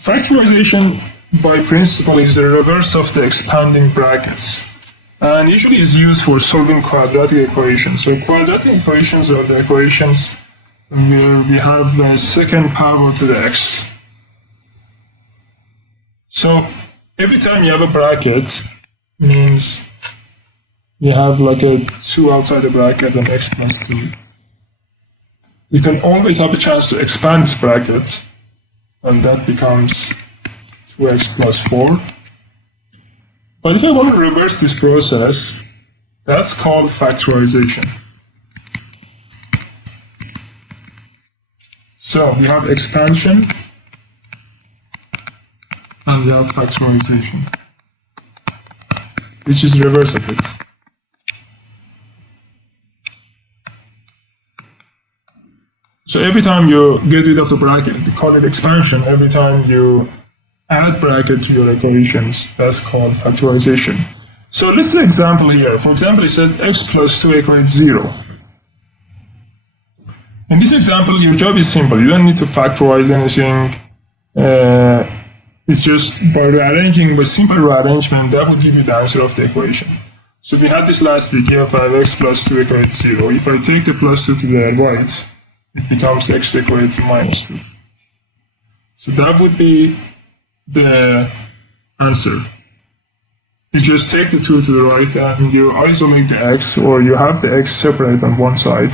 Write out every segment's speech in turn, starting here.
Factorization by principle is the reverse of the expanding brackets, and usually is used for solving quadratic equations. So quadratic equations are the equations where we have the second power to the x. So every time you have a bracket, means you have like a 2 outside the bracket and x plus 2. You can always have a chance to expand this bracket, and that becomes 2x plus 4. But if I want to reverse this process, that's called factorization. So we have expansion and we have factorization, which is the reverse of it. So every time you get rid of the bracket, you call it expansion. Every time you add bracket to your equations, that's called factorization. So let's do an example here. For example, it says x plus 2 equals 0. In this example, your job is simple. You don't need to factorize anything. It's just by rearranging, by simple rearrangement, that will give you the answer of the equation. So we had this last week. Here, 5x plus 2 equals 0. If I take the plus 2 to the right, it becomes x equals minus 2. So that would be the answer. You just take the 2 to the right and you isolate the x, or you have the x separate on one side,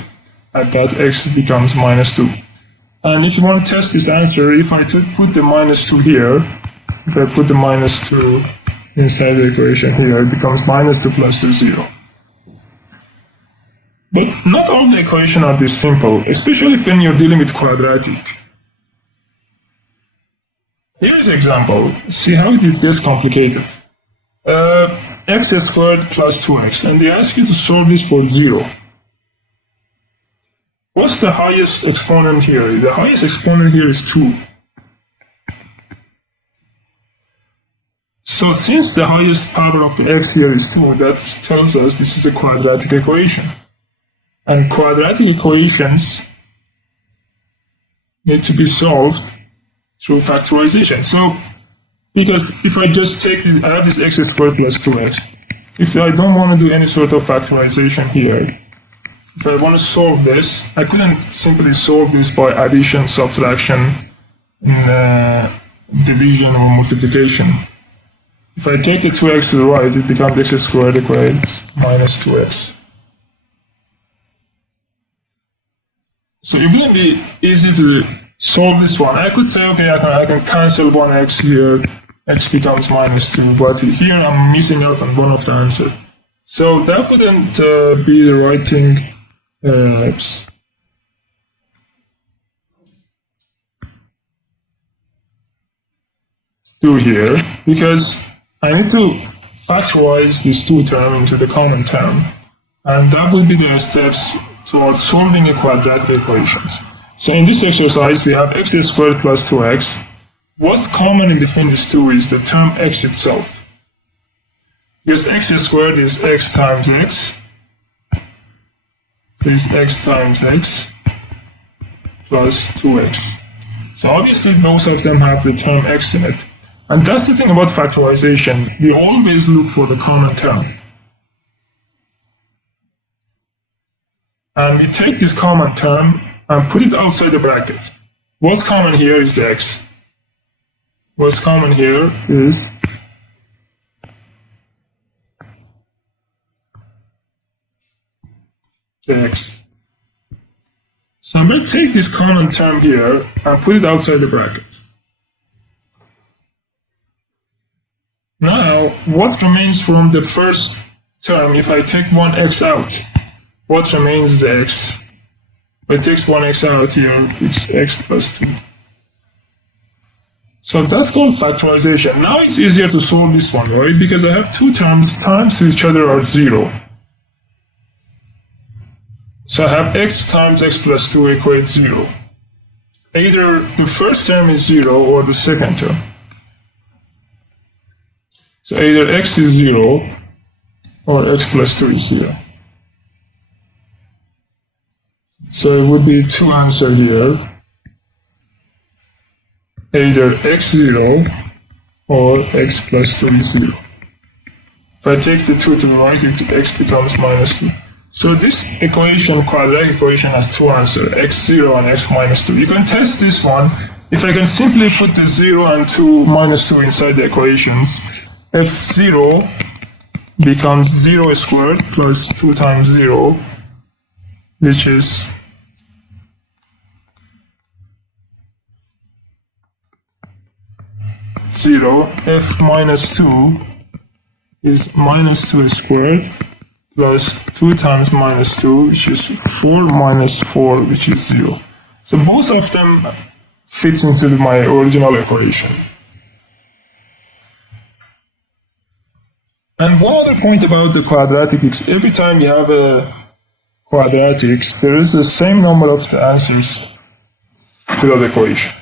and that x becomes minus 2. And if you want to test this answer, if I put the minus 2 here, if I put the minus 2 inside the equation here, it becomes minus 2 plus 2, 0. But not all the equations are this simple, especially when you're dealing with quadratic. Here's an example. See how it gets complicated. X squared plus 2x, and they ask you to solve this for 0. What's the highest exponent here? The highest exponent here is 2. So since the highest power of the x here is 2, that tells us this is a quadratic equation. And quadratic equations need to be solved through factorization. So, because if I just take this, I have this x squared plus 2x. If I don't want to do any sort of factorization here, if I want to solve this, I couldn't simply solve this by addition, subtraction, division, or multiplication. If I take the 2x to the right, it becomes x squared equals minus 2x. So it wouldn't be easy to solve this one. I could say, okay, I can cancel one x here, x becomes minus 2, but here I'm missing out on one of the answers. So that wouldn't be the right thing do here, because I need to factorize these two terms into the common term, and that will be the steps towards solving a quadratic equations. So in this exercise, we have x squared plus 2x. What's common in between these two is the term x itself. Because x squared is x times x. So it's x times x plus 2x. So obviously both of them have the term x in it. And that's the thing about factorization. We always look for the common term. And we take this common term and put it outside the bracket. What's common here is the x. What's common here is the x. So I'm going to take this common term here and put it outside the bracket. Now, what remains from the first term if I take one x out? What remains is the x. If I take one x out here, it's x plus 2. So that's called factorization. Now it's easier to solve this one, right? Because I have two terms times each other are 0. So I have x times x plus 2 equals 0. Either the first term is 0 or the second term. So either x is 0 or x plus 2 is 0. So it would be two answers here. either x0 or x plus 3 is 0. If I take the 2 to the right, x becomes minus 2. So this equation, quadratic equation, has two answers, x0 and x minus 2. You can test this one. If I can simply put the 0 and 2 minus 2 inside the equations, f0 becomes 0 squared plus 2 times 0, which is 0. F minus 2 is minus 2 squared plus 2 times minus 2, which is 4 minus 4, which is 0. So both of them fits into my original equation. And one other point about the quadratic is every time you have a quadratics, there is the same number of the answers to that equation.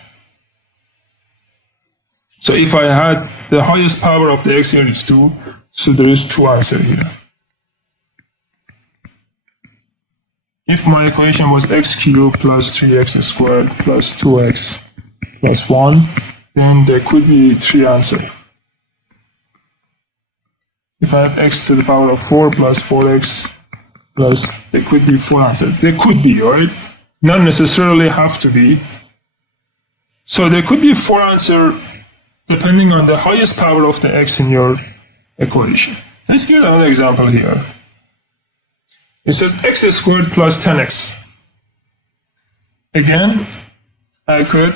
So if I had the highest power of the x here is 2, so there is 2 answers here. If my equation was x cubed plus 3x squared plus 2x plus 1, then there could be 3 answers. If I have x to the power of 4 plus 4x plus, there could be 4 answers. There could be, right? Not necessarily have to be. So there could be 4 answers depending on the highest power of the x in your equation. Let's give another example here. It says x squared plus 10x. Again, I could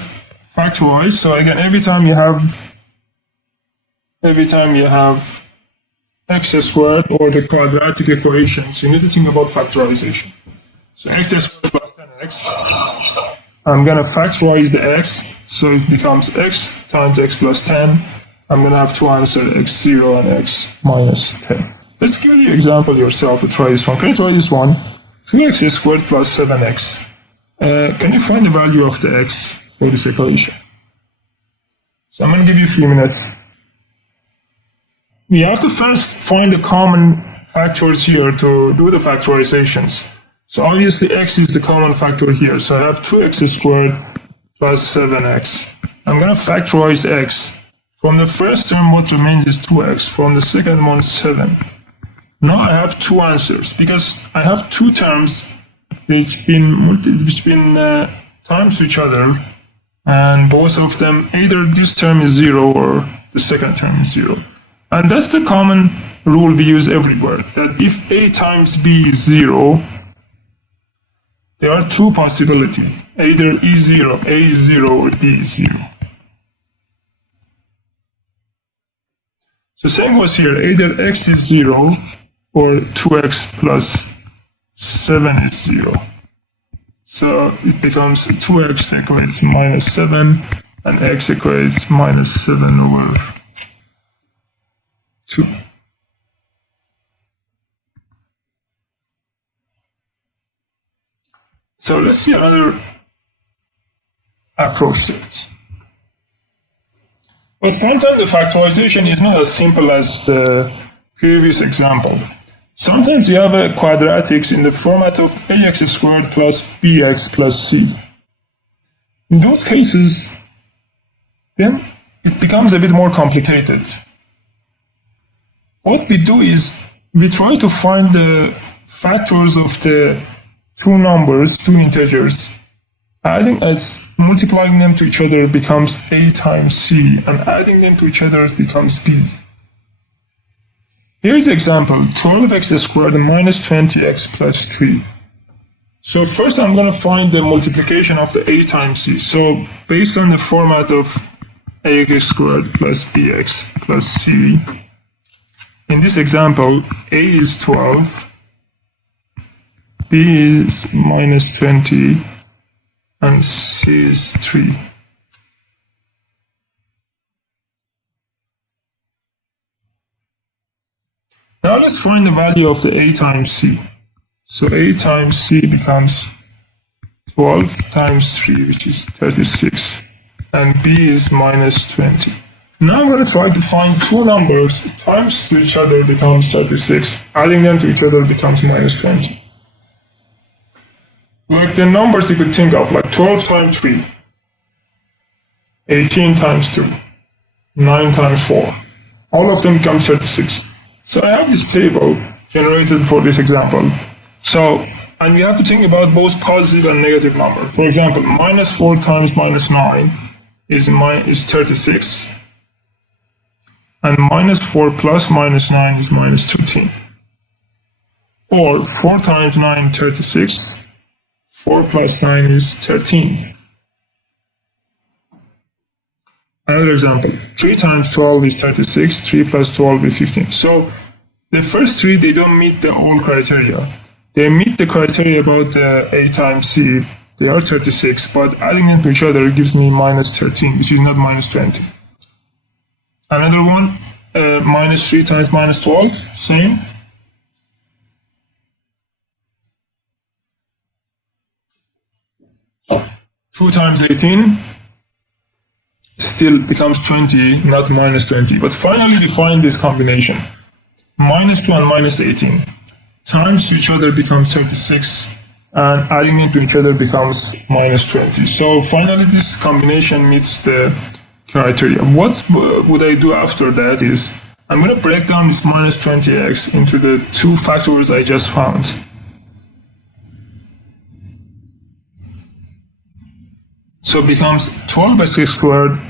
factorize. So again, every time you have x squared or the quadratic equations, you need to think about factorization. So x squared plus 10x. I'm going to factorize the x, so it becomes x times x plus 10. I'm going to have two answers, x0 and x minus 10. Let's give you an example yourself to try this one. Can you try this one? 2x squared plus 7x. Can you find the value of the x for this equation? So I'm going to give you a few minutes. We have to first find the common factors here to do the factorizations. So obviously x is the common factor here. So I have 2x squared plus 7x. I'm going to factorize x. From the first term, what remains is 2x. From the second one, 7. Now I have two answers because I have two terms which been times each other, and both of them, either this term is 0 or the second term is 0. And that's the common rule we use everywhere, that if a times b is 0, there are two possibilities, either a is 0 or b is 0. So same was here, either x is 0 or 2x plus 7 is 0. So it becomes 2x equates minus 7 and x equates minus 7 over 2. So let's see another approach to it. But sometimes the factorization is not as simple as the previous example. Sometimes you have a quadratics in the format of ax squared plus bx plus c. In those cases, then it becomes a bit more complicated. What we do is we try to find the factors of the two numbers, two integers, multiplying them to each other becomes a times c, and adding them to each other becomes b. Here's the example, 12x squared minus 20x plus 3. So first I'm going to find the multiplication of the a times c. So based on the format of ax squared plus bx plus c, in this example, a is 12, b is minus 20, and c is 3. Now let's find the value of the a times c. So a times c becomes 12 times 3, which is 36, and b is minus 20. Now I'm going to try to find two numbers times to each other becomes 36. Adding them to each other becomes minus 20. Like the numbers you could think of, like 12 times 3. 18 times 2, 9 times 4. All of them become 36. So I have this table generated for this example. So, and we have to think about both positive and negative number. For example, minus 4 times minus 9 is 36. And minus 4 plus minus 9 is minus 13. Or 4 times 9, 36. 4 plus 9 is 13. Another example, 3 times 12 is 36, 3 plus 12 is 15. So the first three, they don't meet the old criteria. They meet the criteria about the A times C. They are 36, but adding them to each other gives me minus 13, which is not minus 20. Another one, minus 3 times minus 12, same. Two times 18 still becomes 20, not minus 20. But finally we find this combination. Minus 2 and minus 18 times to each other becomes 36, and adding them to each other becomes minus 20. So finally this combination meets the criteria. What would I do after that is, I'm going to break down this minus 20x into the two factors I just found. So it becomes 12x squared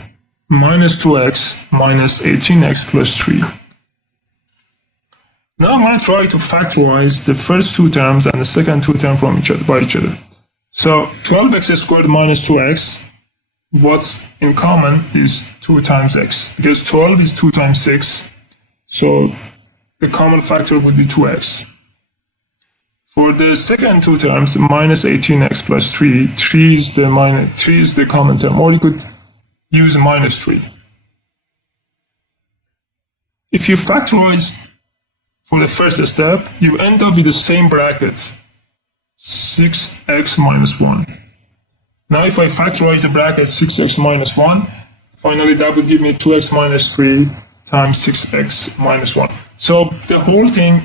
minus 2x minus 18x plus 3. Now I'm going to try to factorize the first two terms and the second two terms from by each other. So 12x squared minus 2x, what's in common is 2 times x, because 12 is 2 times 6, so the common factor would be 2x. For the second two terms, minus 18x plus 3, 3 is the common term, or you could use minus 3. If you factorize for the first step, you end up with the same bracket, 6x minus 1. Now if I factorize the bracket 6x minus 1, finally that would give me 2x minus 3 times 6x minus 1. So the whole thing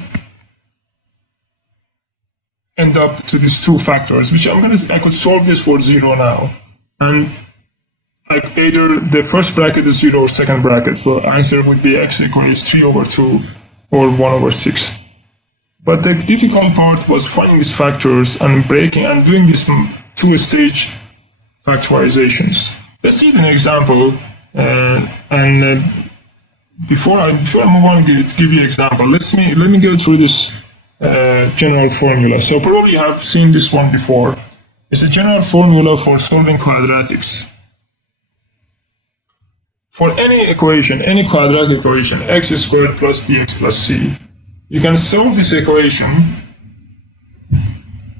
end up to these two factors, which I could solve this for 0 now. And like either the first bracket is 0 or second bracket, so answer would be x equals 3 over 2 or 1 over 6. But the difficult part was finding these factors and breaking and doing these two-stage factorizations. Let's see an example, before I move on to give you an example, let me go through this general formula. So probably you have seen this one before. It's a general formula for solving quadratics. For any equation, any quadratic equation, x squared plus bx plus c, you can solve this equation,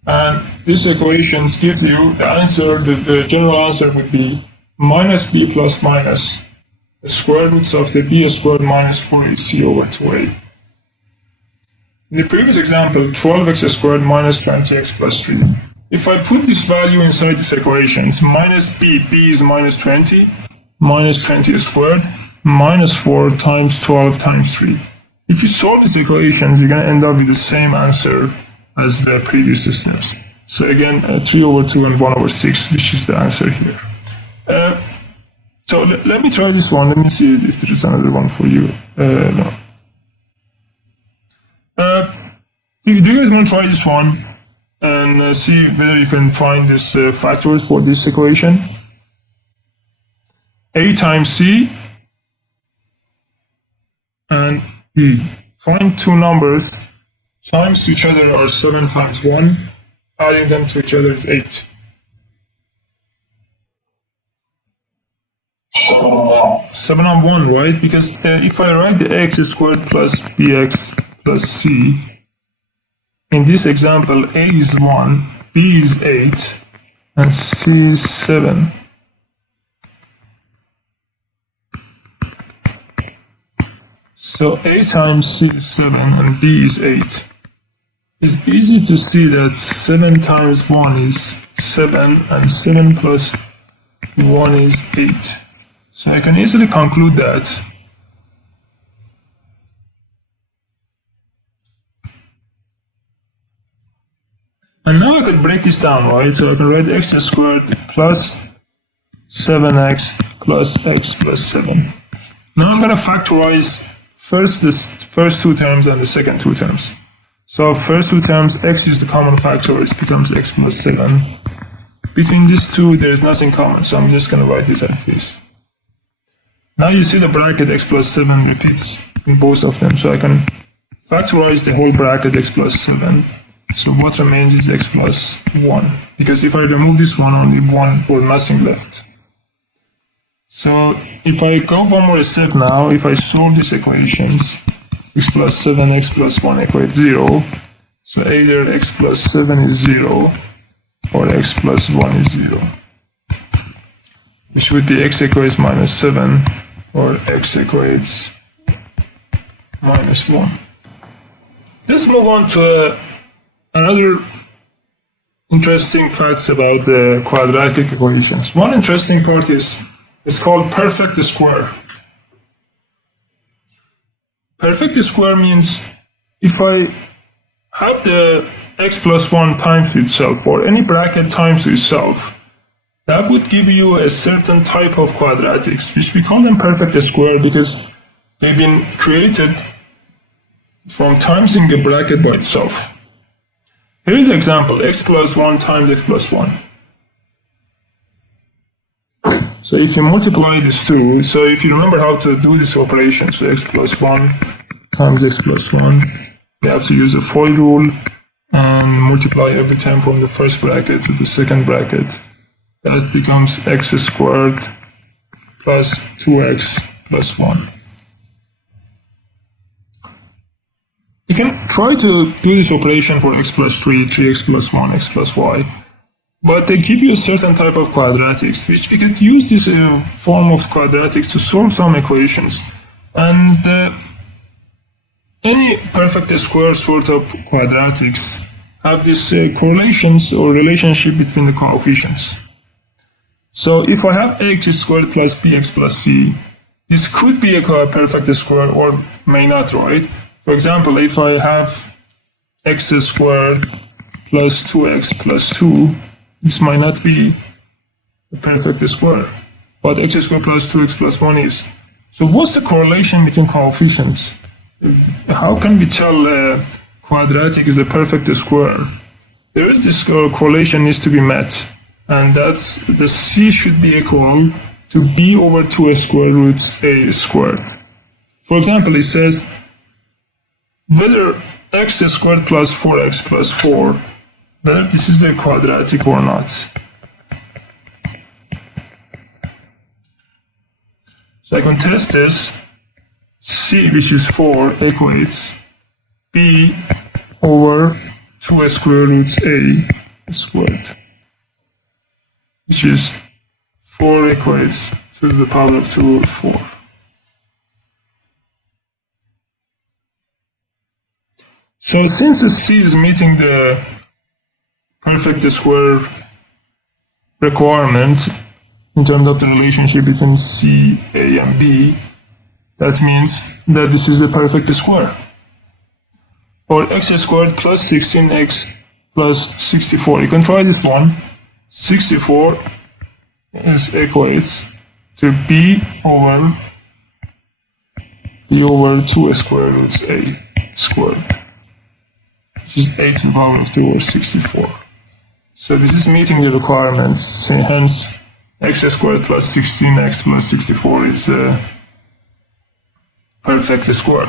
and this equation gives you the answer. The general answer would be minus b plus minus the square roots of the b squared minus 4ac over 2a. In the previous example, 12x squared minus 20x plus 3. If I put this value inside this equation, it's minus b is minus 20, minus 20 squared, minus 4 times 12 times 3. If you solve this equation, you're going to end up with the same answer as the previous steps. So again, 3 over 2 and 1 over 6, which is the answer here. So let me try this one. Let me see if there is another one for you. No. Do you guys want to try this one and see whether you can find this factors for this equation? A times C and B. Find two numbers, times to each other are 7 times 1, adding them to each other is 8. Seven on 1, right? Because if I write the x squared plus bx plus c, in this example, a is 1, b is 8, and c is 7. So a times c is 7 and b is 8. It's easy to see that 7 times 1 is 7 and 7 plus 1 is 8. So I can easily conclude that and now I could break this down, right? So I can write x squared plus 7x plus x plus 7. Now I'm going to factorize first the first two terms and the second two terms. So first two terms, x is the common factor, it becomes x plus 7. Between these two, there is nothing common, so I'm just going to write this like this. Now you see the bracket x plus 7 repeats in both of them, so I can factorize the whole bracket x plus 7. So what remains is x plus 1, because if I remove this one, only 1 or nothing left. So if I go one more step now, if I solve these equations, x plus 7, x plus 1 equals 0, so either x plus 7 is 0, or x plus 1 is 0, which would be x equals minus 7, or x equals minus 1. Let's move on to another interesting facts about the quadratic equations. One interesting part is it's called perfect square. Perfect square means if I have the x plus 1 times to itself, or any bracket times to itself, that would give you a certain type of quadratics, which we call them perfect square because they've been created from timesing a bracket by itself. Here is the example, x plus 1 times x plus 1. So if you multiply these two, so if you remember how to do this operation, so x plus 1 times x plus 1, you have to use the FOIL rule and multiply every time from the first bracket to the second bracket. That becomes x squared plus 2x plus 1. You can try to do this operation for x plus 3, 3x plus 1, x plus y, but they give you a certain type of quadratics, which we could use this form of quadratics to solve some equations. And any perfect square sort of quadratics have these correlations or relationship between the coefficients. So if I have ax squared plus bx plus c, this could be a perfect square or may not, right? For example, if I have x squared plus 2x plus 2, this might not be a perfect square, but x squared plus 2x plus 1 is. So what's the correlation between coefficients? How can we tell a quadratic is a perfect square? There is this correlation needs to be met, and that's the c should be equal to b over 2 square root a squared. For example, it says whether x squared plus 4x plus 4, whether this is a quadratic or not. So I can test this. C, which is 4, equates b over 2 square root a squared, which is 4 equates to the power of 2 over 4. So since the C is meeting the perfect square requirement in terms of the relationship between C, A, and B, that means that this is a perfect square. Or x squared plus 16x plus 64. You can try this one. 64 equates to b over 2 square roots a squared, which is a to the power of 2 over 64. So this is meeting the requirements, hence x squared plus 16x plus 64 is a perfect square.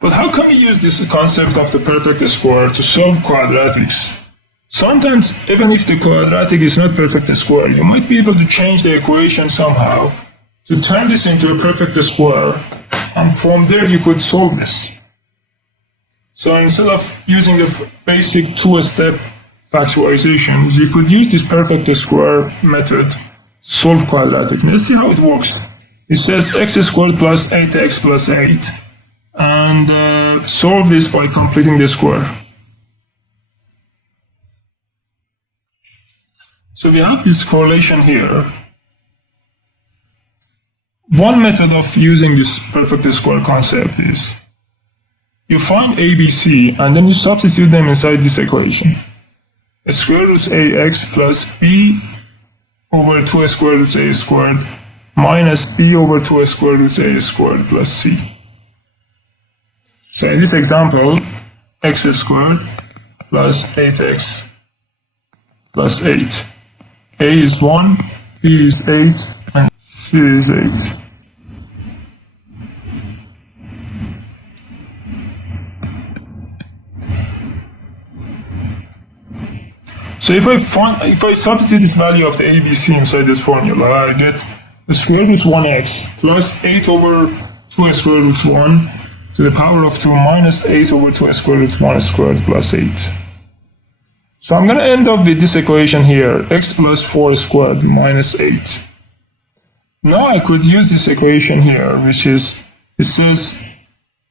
But how can we use this concept of the perfect square to solve quadratics? Sometimes, even if the quadratic is not perfect square, you might be able to change the equation somehow to turn this into a perfect square, and from there you could solve this. So instead of using the basic two-step factorizations, you could use this perfect square method to solve quadratic. Let's see how it works. It says x squared plus 8x plus 8, and solve this by completing the square. So we have this correlation here. One method of using this perfect square concept is you find A, B, C, and then you substitute them inside this equation. square root ax plus b over 2 square root a squared minus b over 2 square root a squared plus c. So in this example, x squared plus 8x plus 8. A is 1, b is 8, and c is 8. So if I substitute this value of the a, b, c inside this formula, I get the square root 1x plus 8 over 2 square root 1 to the power of 2 minus 8 over 2 square root 1 squared plus 8. So I'm going to end up with this equation here, x plus 4 squared minus 8. Now I could use this equation here, which is, it says,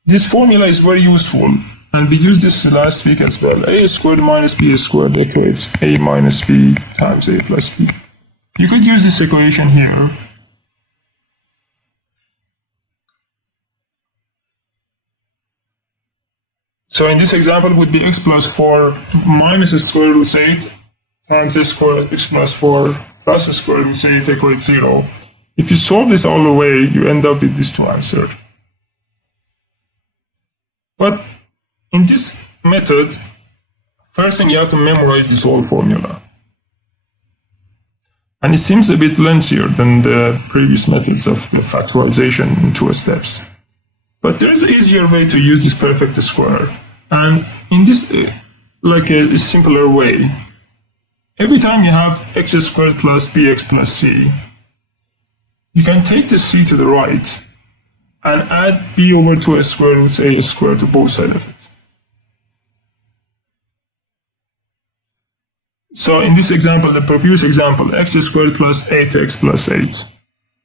this formula is very useful. And we used this last week as well. A squared minus b squared equates a minus b times a plus b. You could use this equation here. So in this example it would be x plus 4 minus the square root 8 times x squared x plus 4 plus the square root 8 equates 0. If you solve this all the way, you end up with these two answers. But in this method, first thing you have to memorize this whole formula. And it seems a bit lengthier than the previous methods of the factorization in 2 steps. But there's an easier way to use this perfect square. And in this, like a simpler way, every time you have x squared plus bx plus c, you can take the c to the right and add b over 2 square root a squared to both sides of it. So in this example, the previous example, x squared plus 8x plus 8.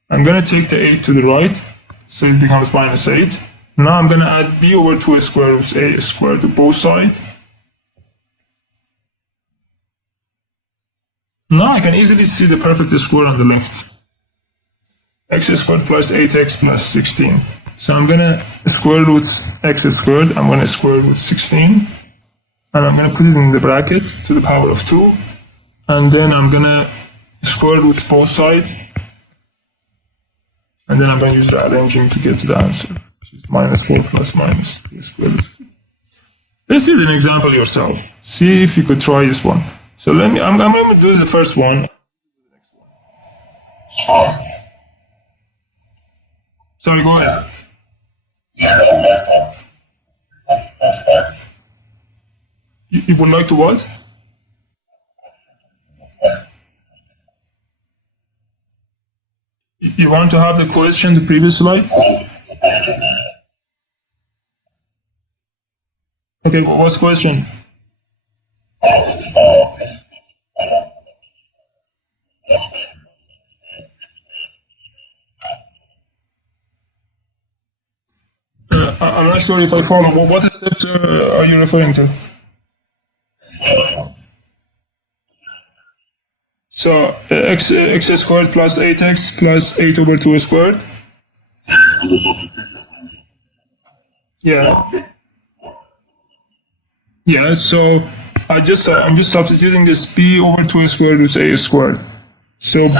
I'm going to take the 8 to the right, so it becomes minus 8. Now I'm going to add b over 2 square root a squared to both sides. Now I can easily see the perfect square on the left. X squared plus 8x plus 16. So I'm going to square root x squared, I'm going to square root 16. And I'm going to put it in the bracket to the power of 2. And then I'm going to square root both sides. And then I'm going to use the arranging to get to the answer, which is minus 4 plus minus 3 square root 2. Let's see an example yourself. See if you could try this one. So I'm going to do the first one. Sorry, go ahead. You would like to what? You want to have the question, the previous slide? Okay, what's the question? I'm not sure if I follow. What steps are you referring to? So x squared plus 8x plus 8 over 2 squared. Yeah. Yeah. So I'm just substituting this b over 2 squared with a squared. So b.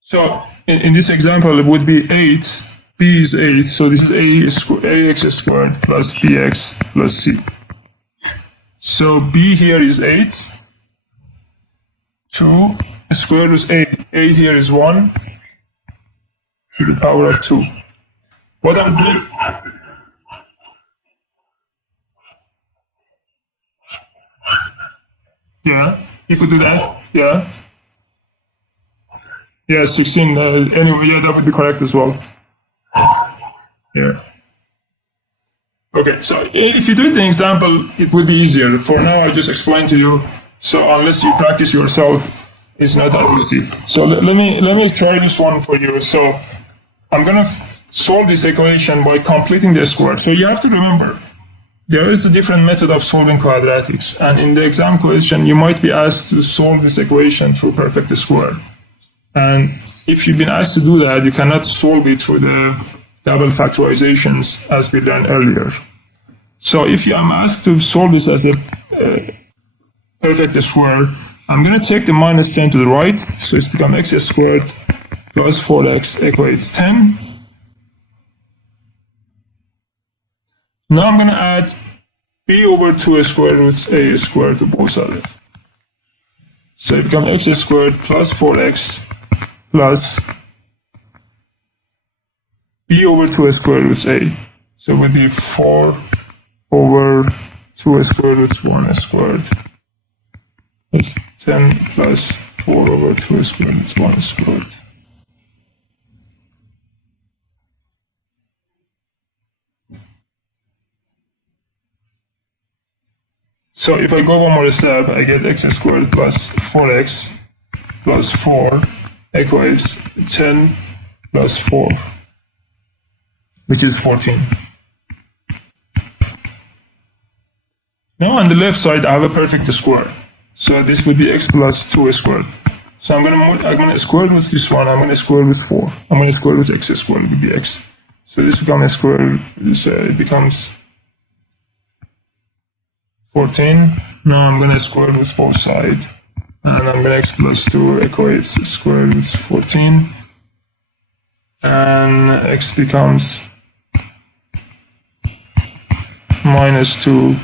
So in this example, it would be 8. B is 8, so this is ax squared plus bx plus c. So b here is 8. 2 square root 8. 8 here is 1 to the power of 2. What I'm doing... Yeah, you could do that. Yeah. Yeah, 16. Anyway, yeah, that would be correct as well. Yeah. Okay, so if you do the example, it would be easier. For now, I'll just explain to you. So unless you practice yourself, it's not that easy. So let me try this one for you. So I'm going to solve this equation by completing the square. So you have to remember, there is a different method of solving quadratics. And in the exam question, you might be asked to solve this equation through perfect square. And if you've been asked to do that, you cannot solve it through the double factorizations as we learned earlier. So if I'm asked to solve this as a perfect square, I'm going to take the minus 10 to the right, so it's become x squared plus 4x equates 10. Now I'm going to add b over 2 square roots a squared to both sides. So it becomes x squared plus 4x plus b over 2 square roots a. So it would be 4 over 2 square roots 1 squared. That's 10 plus 4 over 2 squared roots 1 squared. So if I go one more step, I get x squared plus 4x plus 4 equals 10 plus 4, which is 14. Now on the left side, I have a perfect square. So this would be x plus 2 squared. So I'm going to square root this one. I'm going to square root 4. I'm going to square root x squared. It would be x. So this becomes a square. It becomes 14. Now I'm going to square root both sides. And I'm going to x plus 2 equates square root 14. And x becomes minus 2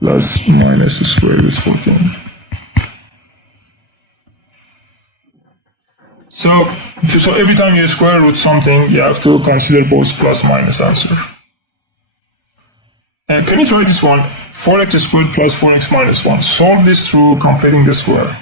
plus minus square root 14. So every time you square root something, you have to consider both plus minus answer. And can you try this one? 4x squared plus 4x minus 1. Solve this through completing the square.